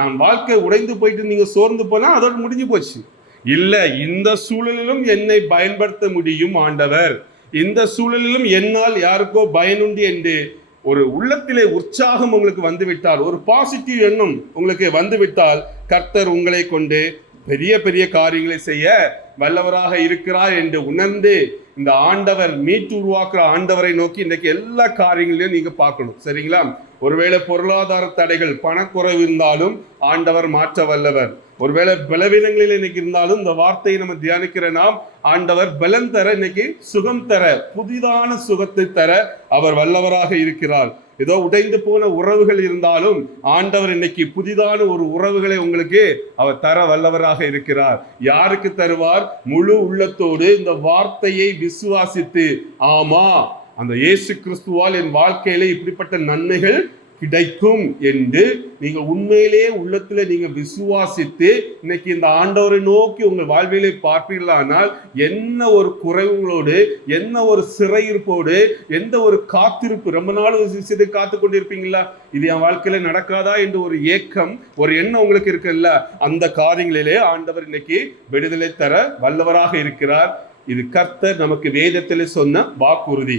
என் வாழ்க்கை உடைந்து போயிட்டு நீங்க சோர்ந்து போனா அதோட முடிஞ்சு போச்சு. இல்ல, இந்த சூழலிலும் என்னை பயன்படுத்த முடியும் ஆண்டவர், இந்த சூழலிலும் என்னால் யாருக்கோ பயனுண்டு என்று ஒரு உள்ளத்திலே உற்சாகம் உங்களுக்கு வந்துவிட்டால், ஒரு பாசிட்டிவ் எண்ணம் உங்களுக்கு வந்துவிட்டால், கர்த்தர் உங்களை கொண்டு பெரிய பெரிய காரியங்களை செய்ய வல்லவராக இருக்கிறார் என்று உணர்ந்து இந்த ஆண்டவர் மீட்டு உருவாக்குற ஆண்டவரை நோக்கி இன்னைக்கு எல்லா காரியங்களையும் நீங்க பார்க்கணும். சரிங்களா? ஒருவேளை பொருளாதார தடைகள், பணக்குறைவு இருந்தாலும் ஆண்டவர் மாற்ற வல்லவர். ஒருவேளை பலவீனங்களில் இன்னைக்கு இருந்தாலும் இந்த வார்த்தையை நம்ம தியானிக்கிற நாம், ஆண்டவர் பலன் தர, இன்னைக்கு சுகம் தர, புதிதான சுகத்தை தர அவர் வல்லவராக இருக்கிறார். ஏதோ உடைந்து போன உறவுகள் இருந்தாலும் ஆண்டவர் இன்னைக்கு புதிதான ஒரு உறவுகளை உங்களுக்கு அவர் தர வல்லவராக இருக்கிறார். யாருக்கு தருவார்? முழு உள்ளத்தோடு இந்த வார்த்தையை விசுவாசித்து, ஆமா அந்த இயேசு கிறிஸ்துவால் என் வாழ்க்கையில இப்படிப்பட்ட நன்மைகள் கிடைக்கும் என்று நீங்க உண்மையிலே உள்ளத்துல நீங்க விசுவாசித்து இன்னைக்கு இந்த ஆண்டவரை நோக்கி உங்கள் வாழ்விலே பார்ப்பீர்களானால், என்ன ஒரு குறைவுகளோடு, என்ன ஒரு சிறையிருப்போடு, எந்த ஒரு காத்திருப்பு, ரொம்ப நாள் விஷயத்தை காத்து கொண்டிருப்பீங்களா, இது என் வாழ்க்கையில நடக்காதா என்று ஒரு ஏக்கம், ஒரு எண்ணம் உங்களுக்கு இருக்குல்ல, அந்த காரியங்களிலே ஆண்டவர் இன்னைக்கு விடுதலை தர வல்லவராக இருக்கிறார். இது கர்த்தர் நமக்கு வேதத்திலே சொன்ன வாக்குறுதி.